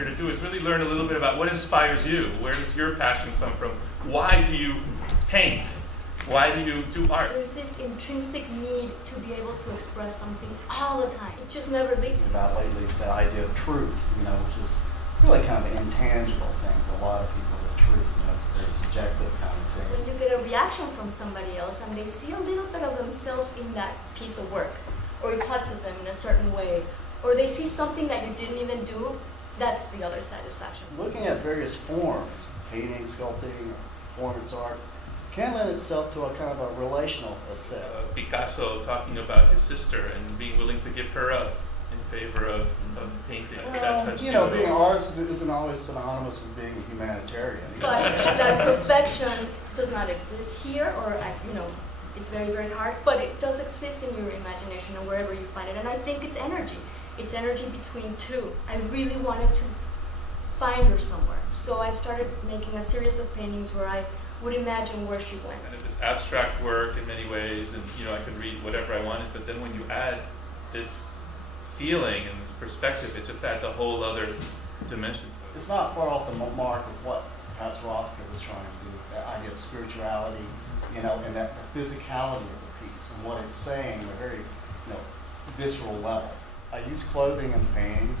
here to do is really learn a little bit about what inspires you. Where does your passion come from? Why do you paint? Why do you do art? There's this intrinsic need to be able to express something all the time. It just never leaves. About lately is the idea of truth, which is really kind of an intangible thing for a lot of people. The truth, it's a very subjective kind of thing. When you get a reaction from somebody else and they see a little bit of themselves in that piece of work, or it touches them in a certain way, or they see something that you didn't even do, that's the other satisfaction. Looking at various forms, painting, sculpting, performance art, can lend itself to a kind of a relational aesthetic. Picasso talking about his sister and being willing to give her up in favor of painting. Well, being an artist isn't always synonymous with being a humanitarian. But that perfection does not exist here, or it's very, very hard, but it does exist in your imagination and wherever you find it. And I think it's energy. It's energy between two. I really wanted to find her somewhere. So I started making a series of paintings where I would imagine where she went. And it's abstract work in many ways, and I could read whatever I wanted, but then when you add this feeling and this perspective, it just adds a whole other dimension to it. It's not far off the mark of what perhaps Rothko was trying to do, that idea of spirituality, and that the physicality of the piece and what it's saying at a very, visceral level. I use clothing in paintings,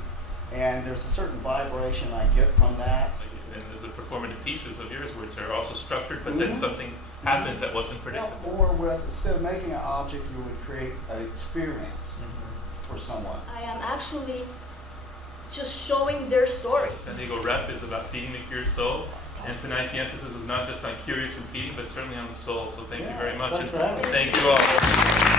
and there's a certain vibration I get from that. And there's the performative pieces of yours which are also structured, but then something happens that wasn't predictable. More with, instead of making an object, you would create an experience for someone. I am actually just showing their story. San Diego Rep is about feeding the curious soul, and tonight the emphasis was not just on curious and feeding, but certainly on the soul. So thank you very much. Thanks for having me. Thank you all.